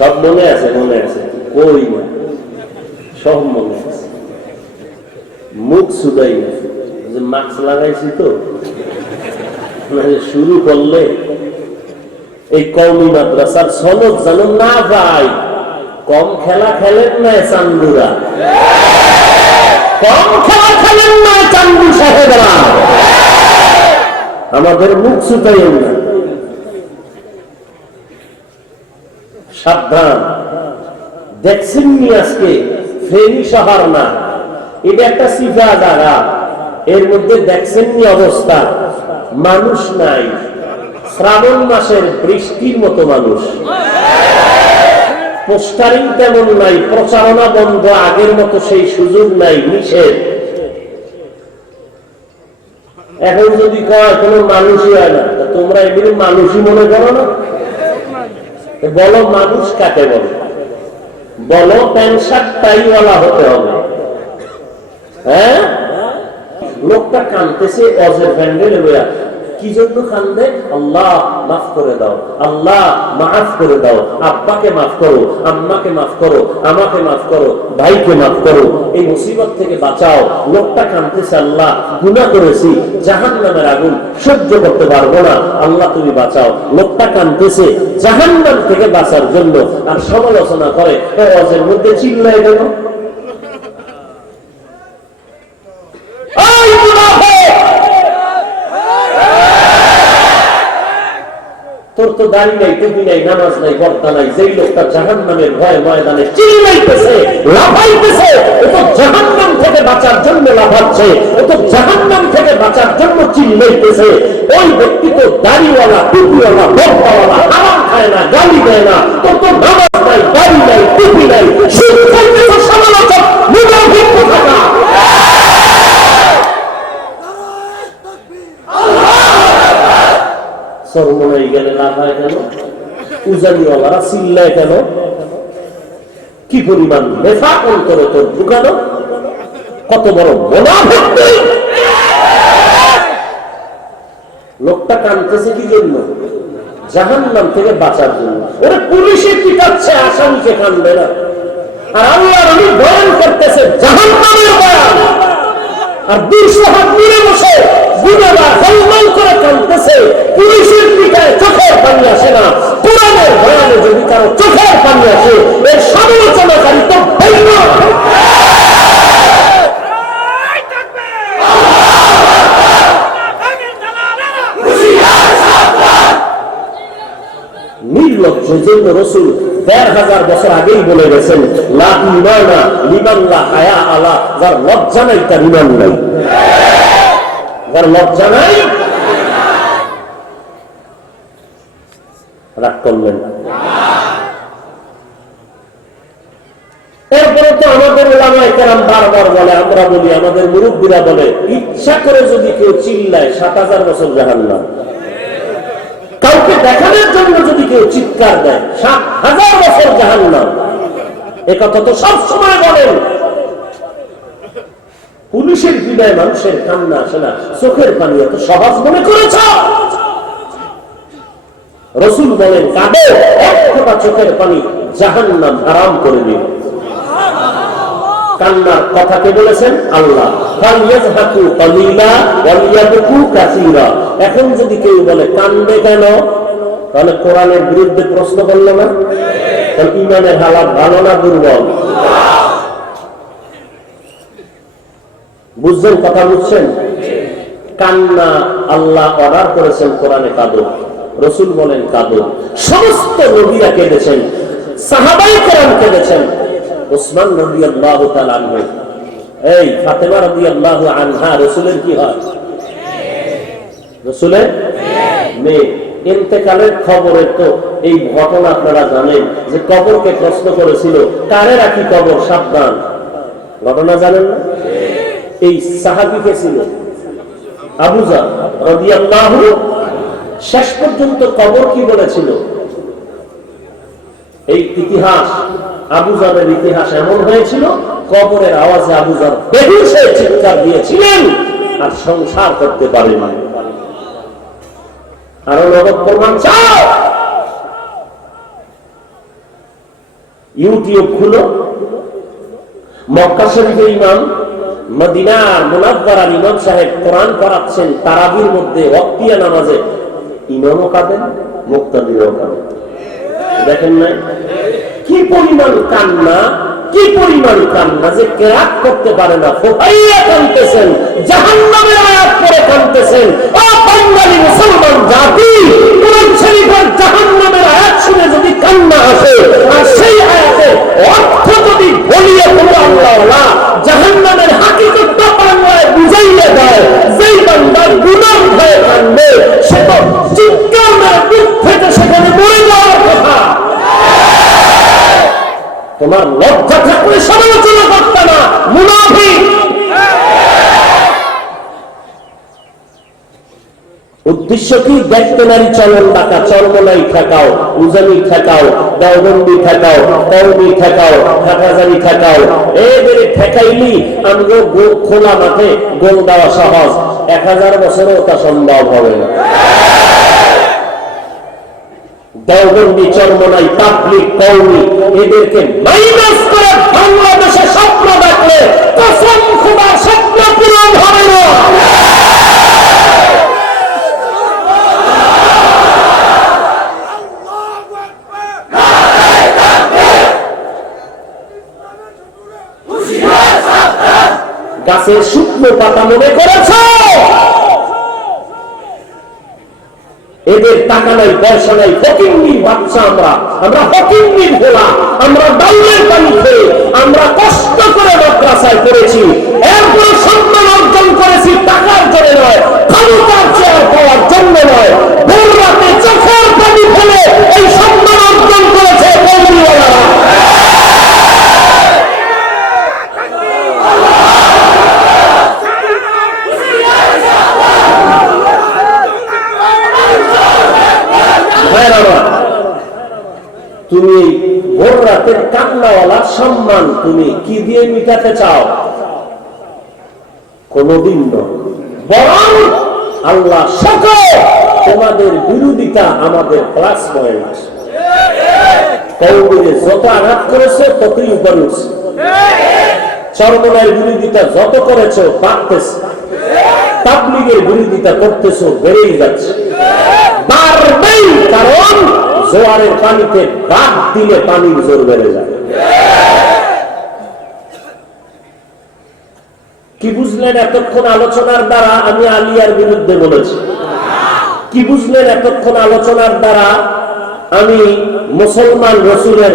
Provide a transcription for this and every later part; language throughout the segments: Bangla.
সব মনে আছে, মনে আছে, কই না, সব মনে আছে। মুখ সুদাই না, মাস্ক লাগাইছি তো, শুরু করলে এই কওমি মাদ্রাসার সনদ জানো না ভাই। কম খেলা খেলেন না চান্দুরা, কম খেলা খেলেন না চান্দু সাহেবরা, আমাদের মুখ সুতাইন না। সাবধান, দেখছেন নি আজকে ফেনী শহর না, এটা একটা সিফা জায়গা, এর মধ্যে দেখছেন নি অবস্থা, মানুষ নাই, শ্রাবণ মাসের বৃষ্টির মতো মানুষ, পোস্টারিং তেমন নাই, প্রচারণা বন্ধ, আগের মতো সেই সুযোগ নাই, নিষেধ। এখন যদি কয় কোন মানুষই হয় না, তোমরা এগুলো মানুষই মনে করো না? বলো মানুষ কাকে বলো? বলো প্যান্ট শার্ট টাইওয়ালা হতে হবে। হ্যাঁ, লোকটা কাঁদতেছে অজের প্যান্ডেল বইয়া, কি জন্য কান্দে? আল্লাহ মাফ করে দাও, আল্লাহ মাফ করে দাও, আব্বাকে মাফ করো, আম্মাকে মাফ করো, আমাকে মাফ করো, ভাইকে মাফ করো, এই মুসিবত থেকে বাঁচাও। লোকটা কাঁদতেছে, আল্লাহ গুনাহ করেছি, জাহান্নামের আগুন সহ্য করতে পারবো না, আল্লাহ তুমি বাঁচাও। লোকটা কাঁদতেছে জাহান্নাম থেকে বাঁচার জন্য, আর সমালোচনা করে ওয়াজের মধ্যে চিল্লায় গেল। তোর তো দাড়ি নাই, টুপি নাই, নামাজ নাই, বর্দা নাই, যেই লোকটা জাহান্নামের ভয় ময়দানে চিল্লাইতেছে, লাফাইতেছে, ও তো জাহান্নাম থেকে বাঁচার জন্য লাফাচ্ছে, ও তো জাহান্নাম থেকে বাঁচার জন্য চিল্লাইতেছে। ওই ব্যক্তি তো দাড়িওয়ালা, টুপিওয়ালা, বর্দাওয়ালা, হারাম খায় না, গালি দেয় না, তোর তো নামাজ নাই, দাড়ি নাই, টুপি নাই, শুধু করতেছে সমালোচক, মুনাফিক থাকা। সরমনাই গেলে লাফায় কেন? উজানিওয়ালারা চিল্লায় কেন? কি পরিমাণ নেফাক অন্তরে তোর ঢুকানো, কত বড় মুনাফিক তুই! লোকটা কাঁদতেছে কি জন্য? জাহান্নাম থেকে বাঁচার জন্য। ওরা পুলিশে পিটাচ্ছে, আসামিকে কাঁদবে না। আর আল্লাহর নবী বয়ান করতেছে জাহান্নামের বয়ান, আর 200 হাত দূরে বসে গুনাহগার হলমল করে কাঁদতেছে। পুলিশের পিঠায় চোখের পানি আসে না, কোরআনের বয়ানে যদি কারো চোখের পানি আসে, এর সমালোচনাকারী তো বেঈমান। নির্লজ্জ জন্য রাসূল ১৫০০ বছর আগেই বলে গেছেন, লা ঈমানা লিমান লা হায়া আলা, যার লজ্জা নাই তার ঈমান নাই, যার লজ্জা নাই। রাগ করলেন না? এরপরে তো আমাদের উলামায়ে কেরাম বারবার বলে, আমরা বলি, আমাদের মুরব্বীরা বলে, ইচ্ছা করে যদি কেউ চিল্লায় ৭০০০ বছর জাহান্নাম। কাউকে দেখানোর জন্য যদি কেউ চিৎকার দেয় ৭০০০ বছর জাহান্নাম। একথা তো সব সময় বলেন। পুলিশের বিদায় মানুষের কান্না আসে না, চোখের পানি এত সহজ মনে করেছ? রাসূল বলেন, কাঁদো, এক ফোঁটা চোখের পানি জাহান্নাম হারাম করে দিবে। কান্নার কথাকে বলেছেন আল্লাহ, ফালইয়াযহাকু কালিলা ওয়ালিয়াবকু কাসীরা। এখন যদি কেউ বলে কান্দে কেন, তাহলে কোরআনের বিরুদ্ধে প্রশ্ন করল না? তাহলে ঈমানের হালাত ভালো না দুর্বল? বুঝছেন কথা? বুঝছেন? কান্না আল্লাহ অর্ডার করেছেন কোরআনে, কাঁদো। রাসূল বলেন কাঁদো। সমস্ত নবীরা কেঁদেছেন, সাহাবায়ে কেরাম কেঁদেছেন। উসমান রাদিয়াল্লাহু তাআলা আনহু, এই ফাতেমা রাদিয়াল্লাহু আনহা রাসূলের কি হয়? রাসূলের মেয়ে। ইন্তেকালের খবরে তো এই ঘটনা আপনারা জানেন, যে কবরকে প্রশ্ন করেছিল, কারে রাখি কবর, সাবধান। ঘটনা জানেন না? এই সাহাবী কে ছিল? আবু জার রাদিয়াল্লাহু। শেষ পর্যন্ত কবর কি বলেছিল? এই ইতিহাস, আবু জারের ইতিহাস এমন হয়েছিল, কবরের আওয়াজে আবু জার বেহুশ হয়ে চিৎকার দিয়েছিলেন, আর সংসার করতে পারেনি। আরো নগদ প্রমাণ চাও? ইউটিউব খুলো, মক্কা শরীফের ইমাম, মদিনার মুনাওয়ারার ইমাম সাহেব কোরআন পড়াচ্ছেন তারাবির মধ্যে ওয়াক্তিয়া নামাজে, ইমামও কাঁদেন, মুক্তাদিরও কাঁদেন। দেখেন নাই কি পরিমাণ কান্না, কি পরিমাণ কান্না যে কেরাত করতে পারে না, ফোকাইয়া কাঁদতেছেন, জাহান্নামের আয়াত পড়ে কাঁদতেছেন। ও বাঙালি মুসলমান জাতি, কোরআন শরীফের জাহান্নামের আয়াত শুনে যদি কান্না আসে আর সেই আয়াতের অর্থ যদি বলিয়ে কোনো আল্লাহওয়ালা জাহান্নামের হাকিকতটা বাংলায় বুঝাইয়া দেয়, যেই বান্দার গুনাহ হয়ে কাঁদবে সে তো চিৎকার মেরে বুক ফেটে সেখানে মরে যাওয়ার কথা। তোমার লজ্জা থাকলে সমালোচনা করতে না, মুনাফিক। উদ্দেশ্য কি? দেখতে নারী চলন ডাকা, চরমনাই ঠেকাও, উজানি ঠেকাও, দেওবন্দি ঠেকাও, কওমি ঠেকাও, হাটাজারি ঠেকাও। এদের ঠেকাইলি আমগো খোলা মাঠে গোল দেওয়া সহজ, 1000 বছরেও তা সম্ভব হবে না। দেওবন্দি, চরমনাই, তাবলীগ, কওমি এদেরকে মাইনাস করে বাংলাদেশে স্বপ্ন দেখলে কসম খোদার স্বপ্ন পূরণ হবে না। গাছের শুকনো পাতা মনে করেছ? এদের টাকা নাই, পয়সা নাই, ফকিন্নির বাচ্চা আমরা, আমরা ফকিন্নির ভোলা, আমরা ডাউলের পানি খেয়ে, আমরা কষ্ট করে মাদ্রাসায় পড়েছি, এরপর সম্মান অর্জন করেছি টাকার জন্য নয়, ক্ষমতার চেয়ার পাওয়ার জন্য নয়, ভোর রাতে চোখের পানি ফেলে এই সম্মান অর্জন করেছে কওমিওয়ালারা। তুমি ভোর রাতের কান্নাওয়ালা সম্মান তুমি কি দিয়ে মিটাতে চাও? কোনদিন নয়, বরং আল্লাহ সকল তোমাদের বিরোধিতা আমাদের প্লাস পয়েন্ট। কওমিরে যত আঘাত করেছে ততই উপরে উঠছে, চরমনার বিরোধিতা যত করেছো বাড়তেছে, তাবলীগের বিরোধিতা করতেছো বেড়েই যাচ্ছে, বাড়বেই। কারণ জোয়ারের পানিতে বাদ দিলে পানির জোর বেড়ে যায়। কি বুঝলেন এতক্ষণ আলোচনার দ্বারা আমি আলিয়ার বিরুদ্ধে বলেছি? কি বুঝলেন এতক্ষণ আলোচনার দ্বারা আমি মুসলমান রসুলের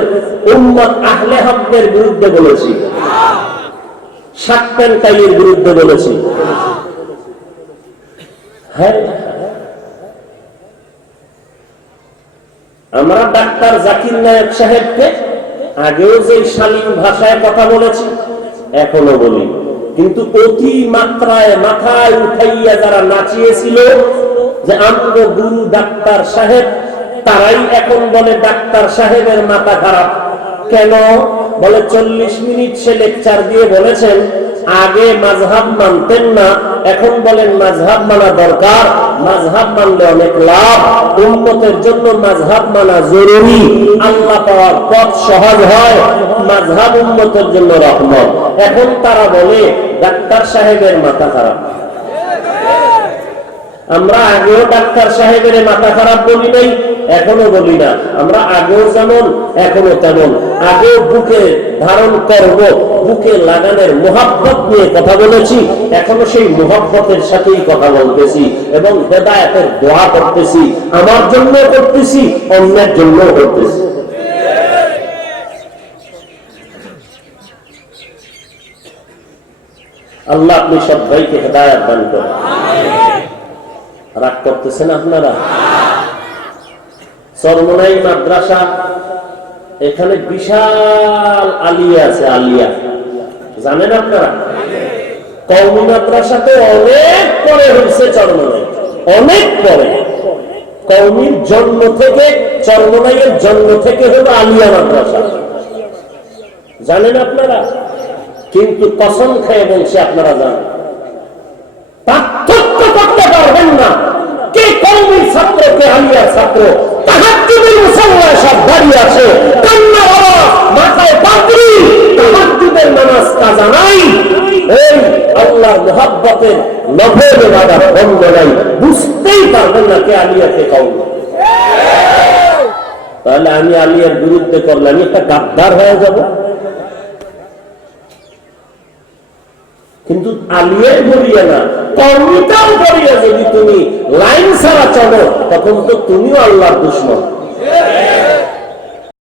উম্মত আহলে হকের বিরুদ্ধে বলেছি, সাতপেনকাইয়ের বিরুদ্ধে বলেছি? হ্যাঁ, আমরা ডাক্তার জাকির নায়েক সাহেবকে আগেও যে শালীন ভাষায় কথা বলেছি, এখনো বলি, কিন্তু অতি মাত্রায় মাথায় উঠাইয়া যারা নাচিয়েছিল যে আমগো গুরু ডাক্তার সাহেব, তারাই এখন বলে ডাক্তার সাহেবের মাথা খারাপ। কেন? বলে 40 মিনিট সে লেকচার দিয়ে বলেছেন আগে মাযহাব মানতেন না, এখন বলেন মাযহাব মানা দরকার, মাযহাব মানলে অনেক লাভ, উম্মতের জন্য মাযহাব মানা জরুরি, আল্লাহ পাওয়ার পথ সহজ হয়, মাযহাব উম্মতের জন্য রহমত। এখন তারা বলে ডাক্তার সাহেবের মাথা খারাপ। আমরা আগেও ডাক্তার সাহেবের মাথা খারাপ বলি নাই, এখনো বলি না। আমরা আগেও যেমন এখনো তেমন, আগেও বুকে ধারণ করব, বুকে লাগানোর মোহাব্বত নিয়ে কথা বলেছি, এখনো সেই মোহাব্বতের সাথেই কথা বলতেছি এবং হেদায়েতের দোয়া করতেছি, আমার জন্য করতেছি, অন্যের জন্য করতেছি। আল্লাহ আপনি সব ভাইকে হেদায়েত দান করেন। রাগ করতেছেন আপনারা? চরমনাই মাদ্রাসা, এখানে বিশাল আলিয়া আছে, আলিয়া জানেন আপনারা? কওমি মাদ্রাসাতে অনেক পরে হয়েছে চরমনাই, অনেক পরে। কওমির জন্ম থেকে, চরমনাইয়ের জন্ম থেকে হলো আলিয়া মাদ্রাসা, জানেন আপনারা? কিন্তু কসম খেয়ে বলছে আপনারা জানেন, পার্থক্য করতে পারবেন না কে কওমির ছাত্র কে আলিয়ার ছাত্র। তাহাজ্জুদের মুসাল্লায় সব দাঁড়িয়ে আছে, কান্না আওয়াজ মহব্বতের নফল ইবাদত বন্ধ নাই, বুঝতেই পারবেন না কে আলিয়াকে কওম। তাহলে আমি আলিয়ার বিরুদ্ধে করলে আমি একটা গাদ্দার হয়ে যাব। কিন্তু আলিয়ার বলিয়া না, কর্মীটাও করিয়া যদি তুমি লাইন ছাড়া চলো, তখন তো তুমিও আল্লাহর দুশমন।